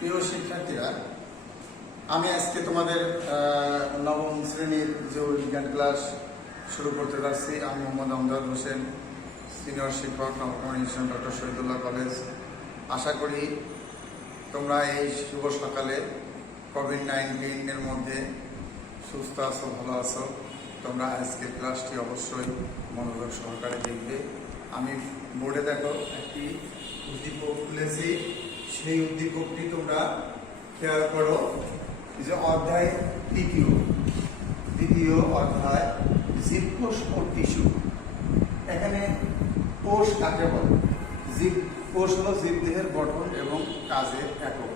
প্রিয় শিক্ষার্থীরা, আমি আজকে তোমাদের নবম শ্রেণীর যে বিজ্ঞান ক্লাস শুরু করতে যাচ্ছি। আমি মোহাম্মদ আমজাদ হোসেন, সিনিয়র শিক্ষক, নবম ইনস্টিটিউশন ডক্টর শহীদুল্লাহ কলেজ। আশা করি তোমরা এই শুভ সকালে কোভিড-19 মধ্যে সুস্থ আছো, ভালো আছো। তোমরা আজকের ক্লাসটি অবশ্যই মনোযোগ সহকারে দেখবে। আমি বোর্ডে দেখো একটি উদ্দীপক খুলেছি, সেই উদ্দীপকটি তোমরা খেয়াল করো যে অধ্যায় দ্বিতীয় অধ্যায় জীবকোষ ও টিস্যু। এখানে কোষ কাকে বলে? কোষ হলো জীবদেহের গঠন এবং কাজের একক,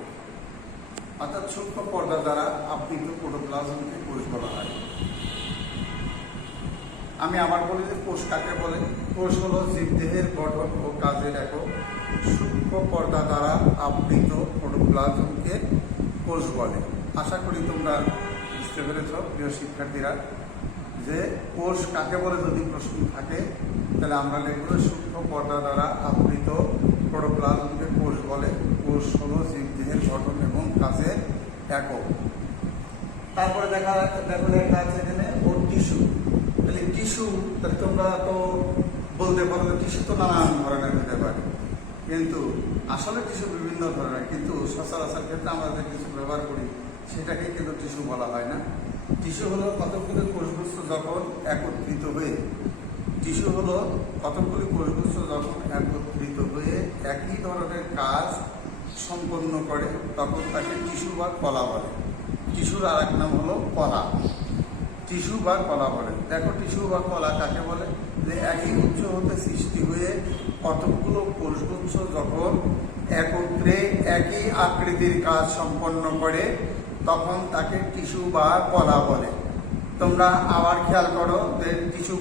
অর্থাৎ সূক্ষ্ম পর্দা দ্বারা আবৃত প্রোটোপ্লাজমকে কোষ বলা হয়। আমি আবার বলি যে কোষ কাকে বলে? কোষ হলো জীবদেহের গঠন ও কাজের একক, সূক্ষ্ম পর্দা দ্বারা আবৃত প্রোটোপ্লাজমকে কোষ বলে। আশা করি তোমরা বুঝতে পেরেছ প্রিয় শিক্ষার্থীরা, যে কোষ কাকে বলে যদি প্রশ্ন থাকে তাহলে আমরা লিখব সূক্ষ্ম পর্দা দ্বারা আবৃত প্রোটোপ্লাজমকে কোষ বলে। কোষ হলো জীবদেহের গঠন এবং কাজের একক। তারপরে দেখো লেখা আছে এখানে ওর টিস্যু। তাহলে টিস্যু, তাহলে তোমরা তো বলতে পারো যে টিস্যু তো নানান ধরনের হতে পারে, কিন্তু আসলে টিস্যু বিভিন্ন ধরনের, কিন্তু সচরাচর ক্ষেত্রে আমরা যে টিস্যু ব্যবহার করি সেটাকে কিন্তু টিস্যু বলা হয় না। টিস্যু হলো কতগুলি কোষগুচ্ছ যখন একত্রিত হয়ে একই ধরনের কাজ সম্পন্ন করে তখন তাকে টিস্যু বা কলা বলে। টিস্যুর আর এক নাম হলো কলা, টিস্যু বা কলা বলে। দেখো টিস্যু বা কলা কাকে বলে? যে একই উৎস হতে সৃষ্টি হয়ে কতগুলো কোষগুচ্ছ যখন একত্রে একই আকৃতির কাজ সম্পন্ন করে তখন তাকে টিস্যু বা কলা বলে। তোমরা আবার খেয়াল করো যে টিস্যু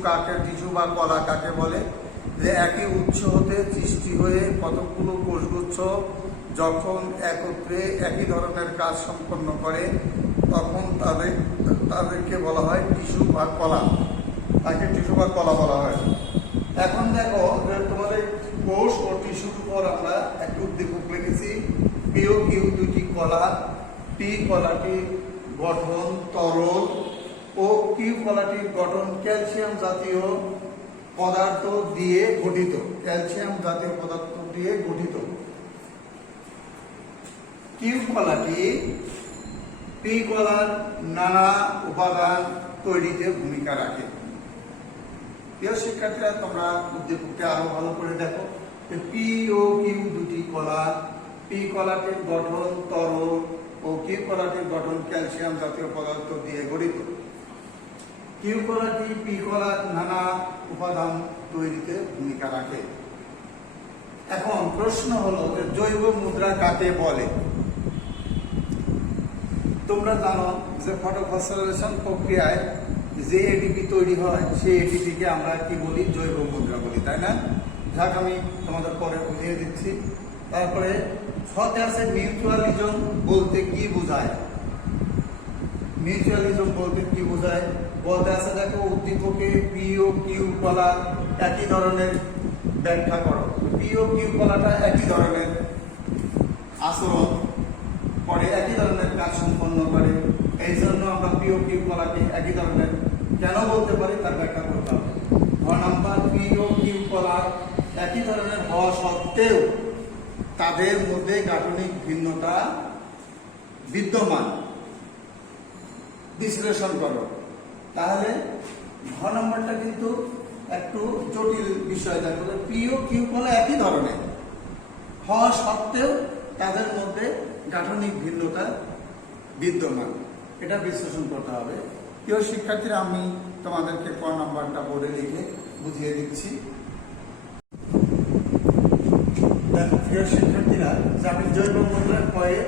বা কলা কাকে বলে? যে একই উৎস হতে সৃষ্টি হয়ে কতগুলো কোষগুচ্ছ যখন একত্রে একই ধরনের কাজ সম্পন্ন করে তখন তাদেরকে বলা হয় টিস্যু বা কলা, তাকে টিস্যু বা কলা বলা হয়। এখন দেখো যে তোমাদের কোষ ও টিস্যুর উপর আমরা একটি উদ্দীপক লিখেছি। পিও কিউ দুটি কলা, পি কলাটির গঠন তরল ও কিউ কলাটির গঠন ক্যালসিয়াম জাতীয় পদার্থ দিয়ে গঠিত। কিউ কলাটি পি কলার নানা উপাদান তৈরিতে ভূমিকা রাখে। প্রিয় শিক্ষার্থীরা, তোমরা উদ্দীপকটি আরো ভালো করে দেখো। পি ও কিউ দুটি কলা, পি কলাটির গঠন তরল ও কিউ কলাটির গঠন ক্যালসিয়াম জাতীয় পদার্থ দিয়ে গঠিত। কিউ কলাটি পি কলার নানা উপাদান তৈরিতে ভূমিকা রাখে। এখন প্রশ্ন হলো যে জৈব মুদ্রা কাকে বলে? তোমরা জানো যে ফটোফসফোরিলেশন প্রক্রিয়ায় যে এটিপি তৈরি হয় সেই এটিপিকে আমরা কি বলি? জৈব মুদ্রা বলি, তাই না? যাক, আমি তোমাদের পরে বুঝিয়ে দিচ্ছি। তারপরে ফতে আছে মিউচুয়ালিজম বলতে কি বোঝায়? বলতে আছে দেখো উদ্দীপকে পি ও কিউ কলা একই ধরনের ব্যাখ্যা করো। পি ও কিউ কলাটা একই ধরনের আচরণ করে, একই ধরনের কাজ সম্পন্ন করে। এই জন্য আমরা পি ও কিউ কলাকে একই ধরনের কেন বলতে পারি তার ব্যাখ্যা করতে হবে। নাম্বার, পি ও কিউ কলা একই ধরনের হওয়া সত্ত্বেও তাদের মধ্যে গাঠনিক ভিন্নতা বিদ্যমান। বিশ্লেষণ করো। তাহলে ঘ নম্বরটা কিন্তু একটু জটিল বিষয়। দেখো, পি ও কিউ কলা একই ধরনের হওয়া সত্ত্বেও তাদের মধ্যে গাঠনিক ভিন্নতা বিদ্যমান, এটা বিশ্লেষণ করতে হবে। প্রিয় শিক্ষার্থীরা, আমি তোমাদেরকে ক নম্বরটা বোর্ডে লিখে বুঝিয়ে দিচ্ছি। দেখো প্রিয় শিক্ষার্থীরা, যে আমি জৈব মুদ্রা কয়ে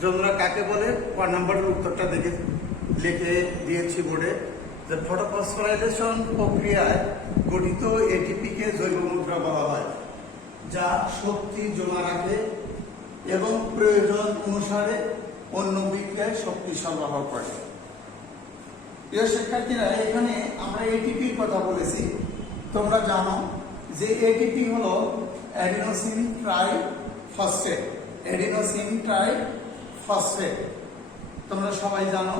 জন্মরা কাকে বলে ক নম্বরের উত্তরটা লিখে দিয়েছি বোর্ডে। যে ফটোফসফোরাইলেশন প্রক্রিয়ায় গঠিত এটিপিকে জৈব মুদ্রা বলা হয়, যা শক্তি জমা রাখে এবং প্রয়োজন অনুসারে অন্য বিক্রিয়ায় শক্তি সরবরাহ করে। প্রিয় শিক্ষার্থীরা, এখানে আমরা এটিপির কথা বলেছি। তোমরা জানো যে এটিপি হলো অ্যাডিনোসিন ট্রাইফসফেট। Adenosine triphosphate. তোমরা সবাই জানো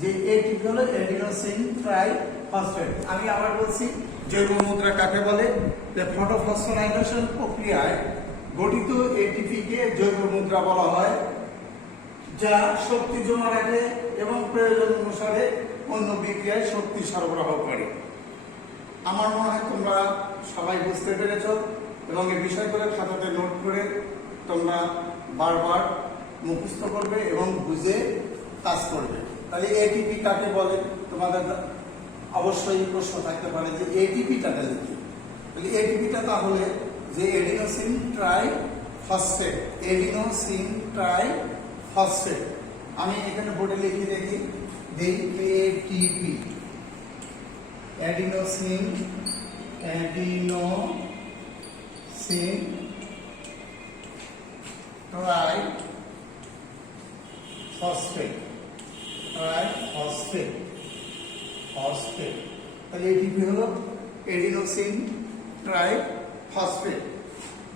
যে এটিপি হলো অ্যাডিনোসিন ট্রাইফসফেট। আমি আবার বলছি, জৈব মুদ্রা কাকে বলে? যে ফটোফসফোরাইলেশন প্রক্রিয়ায় গঠিত এটিপিকে জৈব মুদ্রা বলা হয়, যা শক্তি জমা রাখে এবং প্রয়োজন অনুসারে অন্য বিক্রিয়ায় শক্তি সরবরাহ করে। আমার মনে হয় তোমরা সবাই বুঝতে পেরেছ এবং এই বিষয়গুলো খাতাতে নোট করে তোমরা বারবার মুখস্থ করবে এবং বুঝে কাজ করবে। তাহলে এটিপি কাকে বলে? তোমাদের অবশ্যই প্রশ্ন থাকতে পারে যে এটিপিটাকে লিখি। তাহলে এটিপিটা তাহলে যে এডিনোসিন ট্রাইফসফেট, এডিনোসিন ট্রাইফসফেট। আমি এখানে বোর্ডে লিখে দেখি দিই এটিপি, অ্যাডিনোসিন ট্রাইফসফেট, ফসফেট। তাহলে এটিপি হলো এডিনোসিন ট্রাইফসফেট।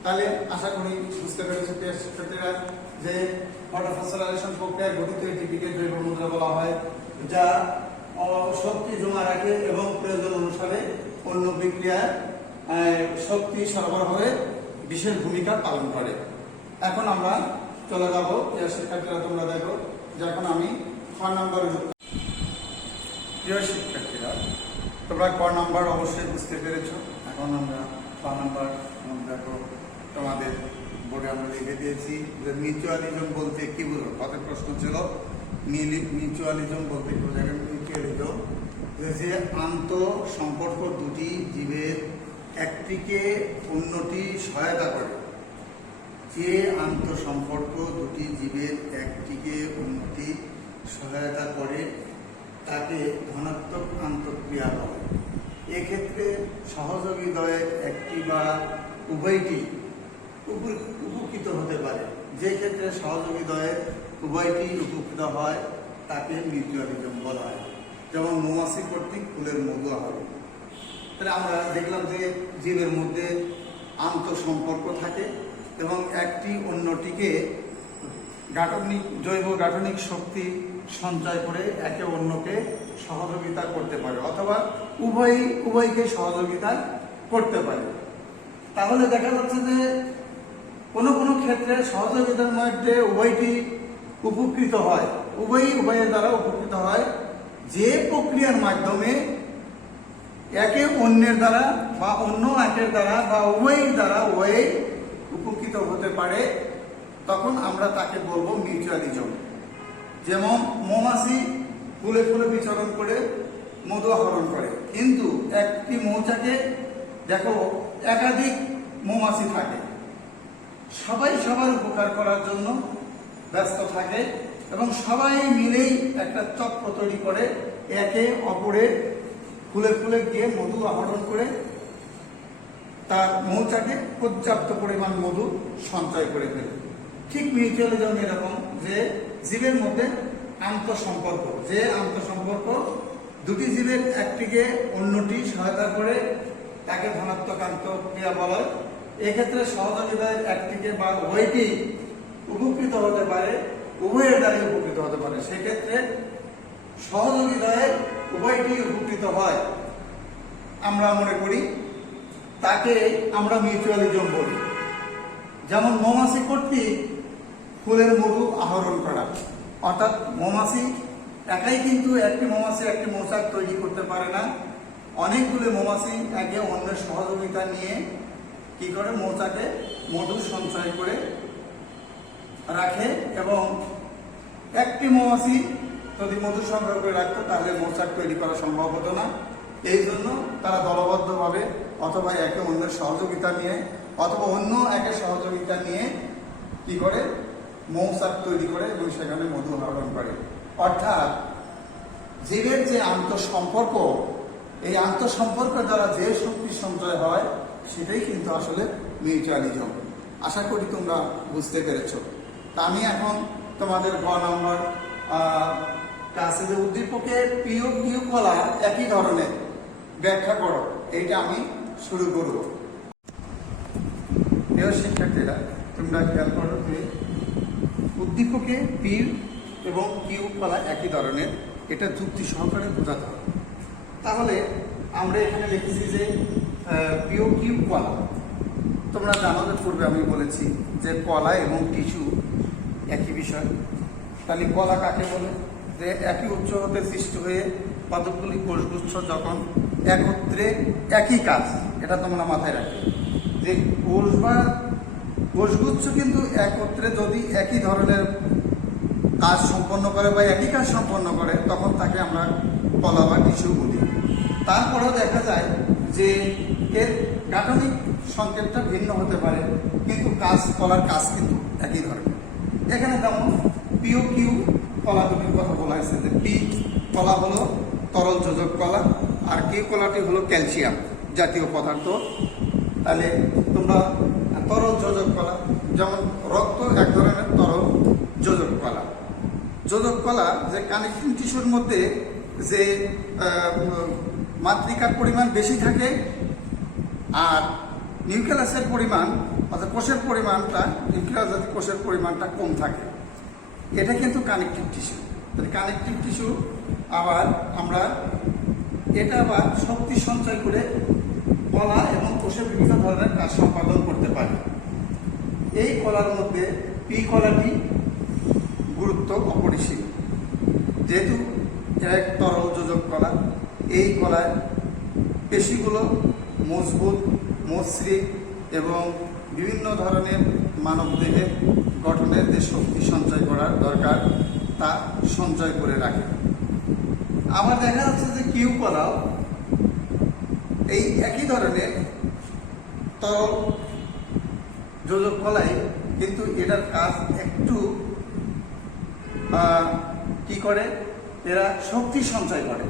তাহলে আশা করি বুঝতে পেরেছো শিক্ষার্থীরা যে ফটোফসফোরাইলেশন প্রক্রিয়ায় গঠিত এটিপিকে জৈব মুদ্রা বলা হয়, যা শক্তি জমা রাখে এবং প্রয়োজন অনুসারে অন্য বিক্রিয়ায় শক্তি সরবরাহে বিশেষ ভূমিকা পালন করে। এখন আমরা চলে যাব, শিক্ষার্থীরা তোমরা দেখো যে এখন আমি 6 নম্বরে যুক্ত। প্রিয় শিক্ষার্থীরা, তোমরা ক নাম্বার অবশ্যই বুঝতে পেরেছ। এখন আমরা 6 নাম্বার দেখো, তোমাদের বোর্ডে আমরা লিখে দিয়েছি যে মিউচুয়ালিজম বলতে কি বুঝো? কত প্রশ্ন ছিল, মিউচুয়ালিজম বলতে কি বোঝায়? মিউচুয়ালিজম যে আন্ত সম্পর্ক দুটি জীবের একটিকে অন্যটি সহায়তা করে। যে আন্ত সম্পর্ক দুটি জীবের একটিকে অন্যটি সহায়তা করে তাকে ধনাত্মক আন্তঃক্রিয়া বলে। এক্ষেত্রে সহযোগী দ্বয়ের একটি বা উভয়টি উপকৃত হতে পারে। যে ক্ষেত্রে সহযোগী দ্বয়ের উভয়টি উপকৃত হয় তাকে মিউচুয়ালিজম বলা হয়। যেমন মৌমাছি কর্তৃক ফুলের মধু আহরণ। তাহলে আমরা দেখলাম যে জীবের মধ্যে আন্তঃসম্পর্ক থাকে এবং একটি অন্যটিকে জৈব গাঠনিক শক্তি সঞ্চয় করে একে অন্যকে সহযোগিতা করতে পারে, অথবা উভয়কে সহযোগিতা করতে পারে। তাহলে দেখা যাচ্ছে যে কোনো কোনো ক্ষেত্রে সহযোগিতার মধ্যে উভয়টি উপকৃত হয়, উভয়ের দ্বারা উপকৃত হয়, যে প্রক্রিয়ার মাধ্যমে একে অন্যের দ্বারা বা অন্য একের দ্বারা বা উভয়ের দ্বারা উভয়ে উপকৃত হতে পারে, তখন আমরা তাকে বলবো মিউচুয়ালিজম। যেমন মৌমাছি ফুলে ফুলে বিচরণ করে মধু আহরণ করে, কিন্তু একটি মৌচাকে দেখো একাধিক মৌমাছি থাকে, সবাই সবার উপকার করার জন্য ব্যস্ত থাকে এবং সবাই মিলেই একটা চক্র তৈরি করে একে অপরের ফুলে ফুলে গিয়ে মধু আহরণ করে তার মৌচাকে পর্যাপ্ত পরিমাণ মধু সঞ্চয় করে ফেলে। ঠিক মিউচুয়ালিজম এরকম, যে জীবের মধ্যে আন্তঃসম্পর্ক, যে আন্তঃসম্পর্ক দুটি জীবের একটিকে অন্যটি সহায়তা করে তাকে ধনাত্মক আন্তঃক্রিয়া বলা হয়। এক্ষেত্রে সহযোগিতার একটিকে বা উভয়টি উপকৃত হতে পারে, উভয়ের দ্বারা উপকৃত হতে পারে। সেক্ষেত্রে সহযোগিতায় উভয়টি উপকৃত হয়, আমরা মনে করি তাকে আমরা মিউচুয়ালিজম বলি। যেমন মৌমাছি কর্তৃক ফুলের মধু আহরণ করা, অর্থাৎ মৌমাছি একাই কিন্তু একটি মৌমাছি একটি মৌচাক তৈরি করতে পারে না, অনেকগুলো মৌমাছি একে অন্যের সহযোগিতা নিয়ে কি করে মৌচাকে মধু সঞ্চয় করে রাখে। এবং একটি মৌমাছি যদি মধু সংগ্রহ করে রাখতো তাহলে মৌচাক তৈরি করা সম্ভব হতো না। এই জন্য তারা দলবদ্ধভাবে অথবা একে অন্যের সহযোগিতা নিয়ে অথবা অন্য একে সহযোগিতা নিয়ে কি করে মৌচাক তৈরি করে এবং সেখানে মধু আহরণ করে। অর্থাৎ জীবের যে আন্তঃসম্পর্ক, এই আন্তঃসম্পর্কের দ্বারা যে শক্তি সঞ্চয় হয় সেটাই কিন্তু আসলে মিউচুয়ালিজম। আশা করি তোমরা বুঝতে পেরেছ। তা আমি এখন তোমাদের গ নম্বর কাছে যে উদ্দীপকের প্রিয় প্রিয় কলা একই ধরনের ব্যাখ্যা করো, এইটা আমি শুরু করব। প্রিয় শিক্ষার্থীরা, তোমরা খেয়াল করো যে উদ্দীপকে পি এবং কিউ কলা একই ধরনের, এটা যুক্তি সহকারে বোঝাতে হবে। তাহলে আমরা এখানে লিখেছি যে পিও কিউ কলা। তোমরা জানো যে পূর্বে আমি বলেছি যে কলা এবং টিস্যু একই বিষয়। তাহলে কলা কাকে বলে? যে একই উচ্চ হতে সৃষ্টি হয়ে কতগুলি কোষগুচ্ছ যখন একত্রে একই কাজ, এটা তোমরা মাথায় রাখবে যে কোষ বা কোষগুচ্ছ কিন্তু একত্রে যদি একই ধরনের কাজ সম্পন্ন করে বা একই কাজ সম্পন্ন করে তখন তাকে আমরা কলা বা টিস্যু বলি। তারপরেও দেখা যায় যে এর গাঠনিক সংকেতটা ভিন্ন হতে পারে, কিন্তু কলার কাজ কিন্তু একই ধরনের। এখানে যেমন পিও কিউ কলা দুটির কথা বলা হয়েছে যে পি কলা হলো তরল যোজক কলা আর কিউ কলাটি হলো ক্যালসিয়াম জাতীয় পদার্থ। তাহলে তোমরা তরল যোজক কলা, যেমন রক্ত এক ধরনের তরল যোজক কলা। যোজক কলা যে কানেকটিং টিস্যুর মধ্যে যে মাতৃকার পরিমাণ বেশি থাকে আর নিউক্লিয়াসের পরিমাণ অর্থাৎ কোষের পরিমাণটা, নিউক্লিয়াস জাতীয় কোষের পরিমাণটা কম থাকে, এটা কিন্তু কানেকটিভ টিস্যু। তাহলে কানেকটিভ টিস্যু আবার আমরা এটা আবার শক্তি সঞ্চয় করে কলা এবং কোষের বিভিন্ন ধরনের কাজ সম্পাদন করতে পারে। এই কলার মধ্যে পি কলাটি গুরুত্ব অপরিসীম, যেহেতু এক তরল যোজক কলা। এই কলায় পেশিগুলো মজবুত, মসৃণ এবং বিভিন্ন ধরনের মানবদেহে গঠনের যে শক্তি সঞ্চয় করার দরকার তা সঞ্চয় করে রাখে। আবার দেখা যাচ্ছে যে কিউ কলাও এই একই ধরনের তরল যোজক কলাই, কিন্তু এটার কাজ একটু কি করে, এরা শক্তি সঞ্চয় করে।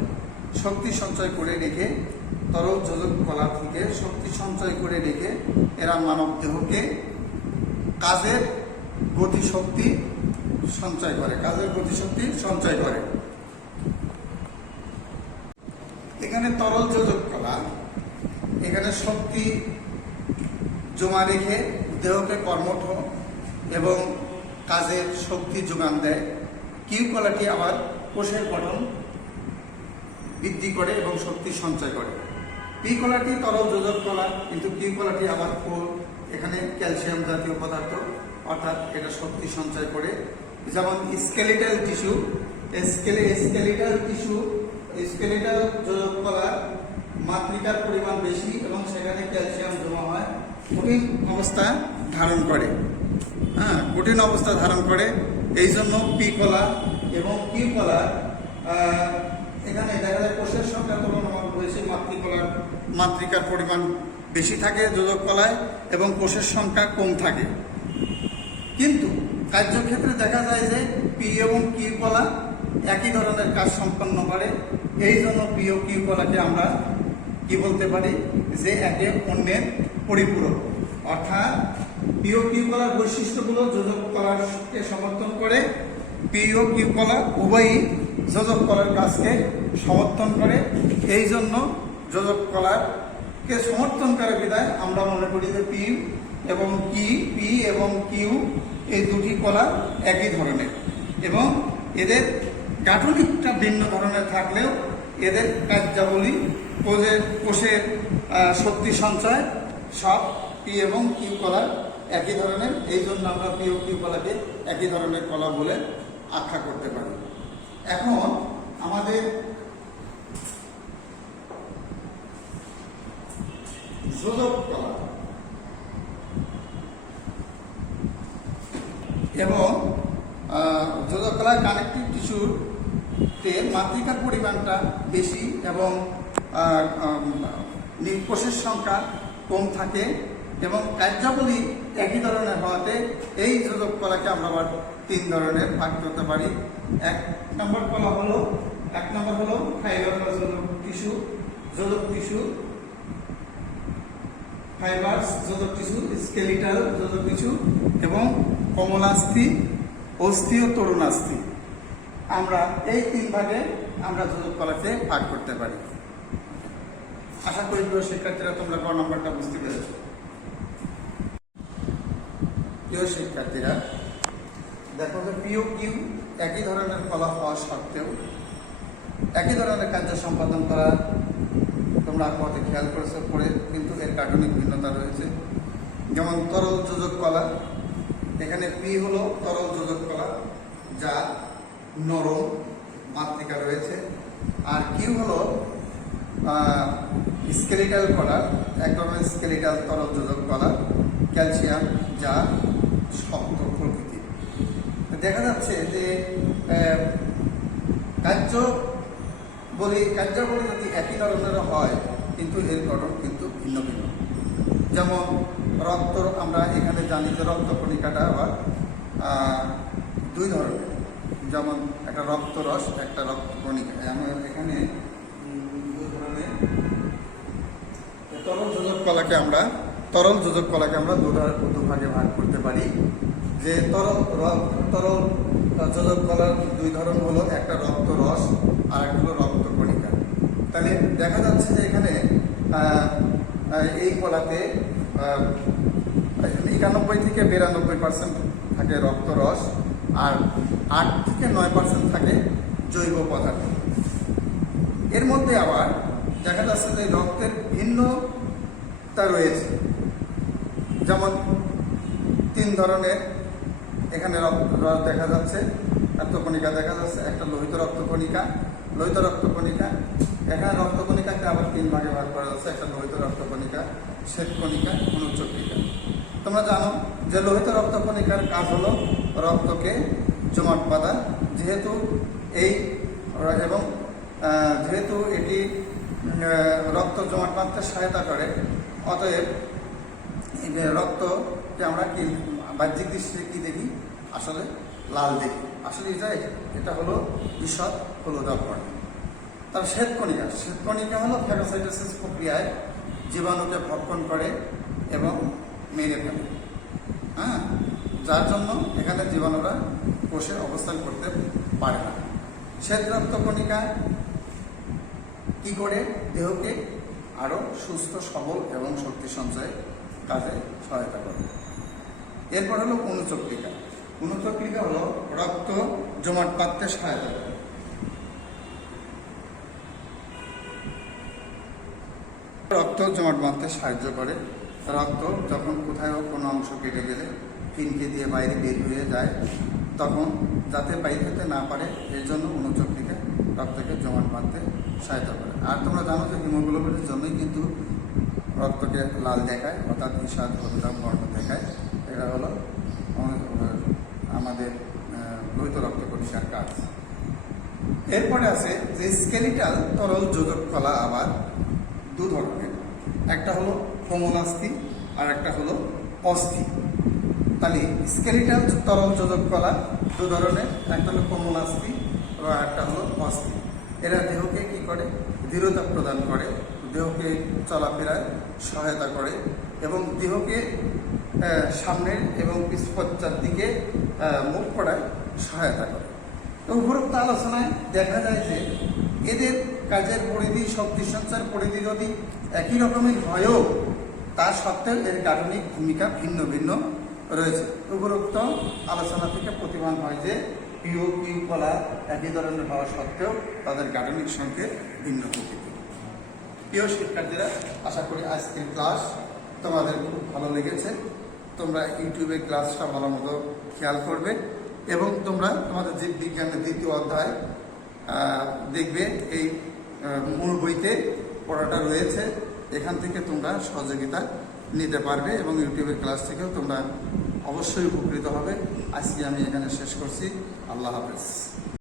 শক্তি সঞ্চয় করে রেখে তরল যোজক কলা থেকে শক্তি সঞ্চয় করে রেখে এরা মানব দেহকে কাজের গতিশক্তি সঞ্চয় করে, কাজের গতিশক্তি সঞ্চয় করে। এখানে তরল যোজক কলা এখানে শক্তি জমা রেখে দেহকে কর্মঠ এবং কাজের শক্তি যোগান দেয়। কিউ কলাটি আবার কোষের গঠন বৃদ্ধি করে এবং শক্তি সঞ্চয় করে। পি কলাটি তরল যোজক কলা, কিন্তু কিউ কলাটি আবার এখানে ক্যালসিয়াম জাতীয় পদার্থ, অর্থাৎ এটা শক্তি সঞ্চয় করে। যেমন স্কেলিটাল টিস্যু, স্কেলিটাল যোজক কলার মাতৃকার পরিমাণ বেশি এবং সেখানে ক্যালসিয়াম জমা হয়, কঠিন অবস্থা ধারণ করে। কঠিন অবস্থা ধারণ করে। এই জন্য পি কলা এবং কিউ কলা এখানে দেখা যায় কোষের সংখ্যা তুলনামূলক বেশি, মাতৃকার পরিমাণ বেশি থাকে যোজক কলায় এবং কোষের সংখ্যা কম থাকে। কিন্তু কার্যক্ষেত্রে দেখা যায় যে পি এবং কিউ কলা একই ধরনের কাজ সম্পন্ন করে। এই জন্য পি ও কিউ কলাকে আমরা কি বলতে পারি যে একে অন্যের পরিপূরক, অর্থাৎ পি ও কিউ কলার বৈশিষ্ট্যগুলো যোজক কলাকে সমর্থন করে। পি ও কিউ কলা উভয়ই যোজক কলার কাজকে সমর্থন করে। এই জন্য যোজক কলারকে সমর্থন করে বিধায় আমরা মনে করি যে পি এবং কিউ এই দুটি কলা একই ধরনের এবং এদের গাঠনিকটা ভিন্ন ধরনের থাকলেও এদের কার্যাবলী, কোষের শক্তি সঞ্চয় সব পি এবং কিউ কলা একই ধরনের। এই জন্য আমরা পি ও কিউ কলাকে একই ধরনের কলা বলে আখ্যা করতে পারি। এখন আমাদের যোজক কলা এবং যোজক কলার কানেকটিভ টিস্যুতে মাতৃকার পরিমাণটা বেশি এবং কোষের সংখ্যা কম থাকে এবং কার্যাবলী একই ধরনের হওয়াতে এই যোজক কলাকে আমরা আবার তিন ধরনের ভাগ করতে পারি। এক নম্বর হলো ফাইবার যোজক টিস্যু, ফাইবার্স যোজক টিস্যু, স্কেলিটাল যোজক টিস্যু এবং কমলাস্থি, অস্থি ও তরুণাস্থি। আমরা এই তিন ভাগে আমরা যোজক কলাকে ভাগ করতে পারি। আশা করি প্রিয় শিক্ষার্থীরা তোমরা ক নম্বরটা বুঝতে পেরেছ। প্রিয় শিক্ষার্থীরা, দেখো যে পিও কিউ একই ধরনের কলা হওয়া সত্ত্বেও একই ধরনের কার্য সম্পাদন করা তোমরা পথে খেয়াল করেছো পড়ে, কিন্তু এর গাঠনিক ভিন্নতা রয়েছে। যেমন তরল যোজক কলা, এখানে পি হলো তরল যোজক কলা যা নরম মাতৃকা রয়েছে, আর কিউ হলো স্কেলিটাল কলা, এক ধরনের স্কেলিটাল তরল যোজক কলা ক্যালসিয়াম যা শক্ত প্রকৃতির। দেখা যাচ্ছে যে কার্যাবলী যদি একই ধরনের হয় কিন্তু এর গঠন কিন্তু ভিন্ন ভিন্ন। যেমন রক্ত, আমরা এখানে জানি যে রক্ত কণিকাটা আবার দুই ধরনের, যেমন একটা রক্তরস, একটা রক্ত কণিকা। আমরা এখানে দুই ধরনের তরল যোজক কলাকে আমরা দুভাগে ভাগ করতে পারি। যে তরল যোজক কলার দুই ধরন হলো, একটা রক্তরস আর একটা হলো রক্ত কণিকা। তাহলে দেখা যাচ্ছে যে এখানে এই কলাতে 91 থেকে 92% থাকে রক্তরস, আর 8 থেকে 9% থাকে জৈব পদার্থ। এর মধ্যে আবার দেখা যাচ্ছে যে রক্তের ভিন্নতা রয়েছে। যেমন 3 ধরনের এখানে রস দেখা যাচ্ছে, রক্তকণিকা দেখা যাচ্ছে। একটা লোহিত রক্তকণিকা, এখানে রক্তকণিকাকে আবার 3 ভাগে ভাগ করা যাচ্ছে। একটা লোহিত রক্তকণিকা, শ্বেতকণিকা, অনুচক্রিকা। তোমরা জানো যে লোহিত রক্তকণিকার কাজ হলো রক্তকে জমাট বাঁধা, যেহেতু এটি রক্ত জমাট বাঁধতে সহায়তা করে। অতএব রক্তকে আমরা কি বাহ্যিক দৃষ্টিতে কি দেখি? আসলে লাল দেখি। আসলে এটা হলো ঈষৎ হলুদাভ বর্ণ। তার শ্বেতকণিকা হলো ফ্যাগোসাইটোসিস প্রক্রিয়ায় জীবাণুকে ভক্ষণ করে এবং মেরে ফেলে, যার জন্য এখানে জীবাণুরা কোষে অবস্থান করতে পারে না। শ্বেত রক্তকণিকা কি করে? দেহকে আরো সুস্থ, সবল এবং শক্তি সঞ্চয়ে কাজে সহায়তা করে। এরপর হলো অনুচক্রিকা। অনুচক্রিকা হলো রক্ত জমাট বাঁধতে সহায়তা করে। রক্ত জমাট বাঁধতে সাহায্য করে। রক্ত যখন কোথাও কোনো অংশ কেটে গেলে ফিনকে দিয়ে বাইরে বের হয়ে যায়, তখন যাতে বাইরে হতে না পারে এর জন্য অনুচক্রিকা রক্তকে জমাট বাঁধতে সহায়তা করে। আর তোমরা জানো যে হিমোগ্লোবিনের জন্যই কিন্তু রক্তকে লাল দেখায়, অর্থাৎ ঈষৎ হলুদাভ বর্ণ দেখায়। এটা হলো আমাদের লোহিত রক্তকণিকার কাজ। এরপরে আছে যে স্কেলিটাল তরল যোজক কলা আবার 2 ধরনের, একটা হলো ক্রোমোনাস্থি আর একটা হলো অস্থি। তাহলে স্কেলিটাল তরল যোজক কলা 2 ধরনের, একটা হলো ক্রোমোনাস্থি এবং একটা হলো অস্থি। এরা দেহকে কি করে? দৃঢ়তা প্রদান করে, দেহকে চলাফেরায় সহায়তা করে এবং দেহকে সামনের এবং পিছপশ্চাৎ দিকে মুখ করায় সহায়তা করে। উপরোক্ত আলোচনায় দেখা যায় যে এদের কাজের পরিধি, শক্তি সঞ্চার পরিধি যদি একই রকমের হয়েও তা সত্ত্বেও এর গাঠনিক ভূমিকা ভিন্ন ভিন্ন রয়েছে। উপরোক্ত আলোচনা থেকে প্রতিমান হয় যে পিও কিউ কলা একই ধরনের হওয়া সত্ত্বেও তাদের গাঠনিক সংকেত ভিন্ন প্রকৃতি। প্রিয় শিক্ষার্থীরা, আশা করি আজকের ক্লাস তোমাদের খুব ভালো লেগেছে। তোমরা ইউটিউবে ক্লাসটা ভালো মতো খেয়াল করবে এবং তোমরা তোমাদের জীববিজ্ঞানের 2য় অধ্যায় দেখবে। এই মূল বইতে পড়াটা রয়েছে, এখান থেকে তোমরা সহযোগিতা নিতে পারবে এবং ইউটিউবের ক্লাস থেকেও তোমরা অবশ্যই উপকৃত হবে। আজকে আমি এখানে শেষ করছি। আল্লাহ হাফেজ।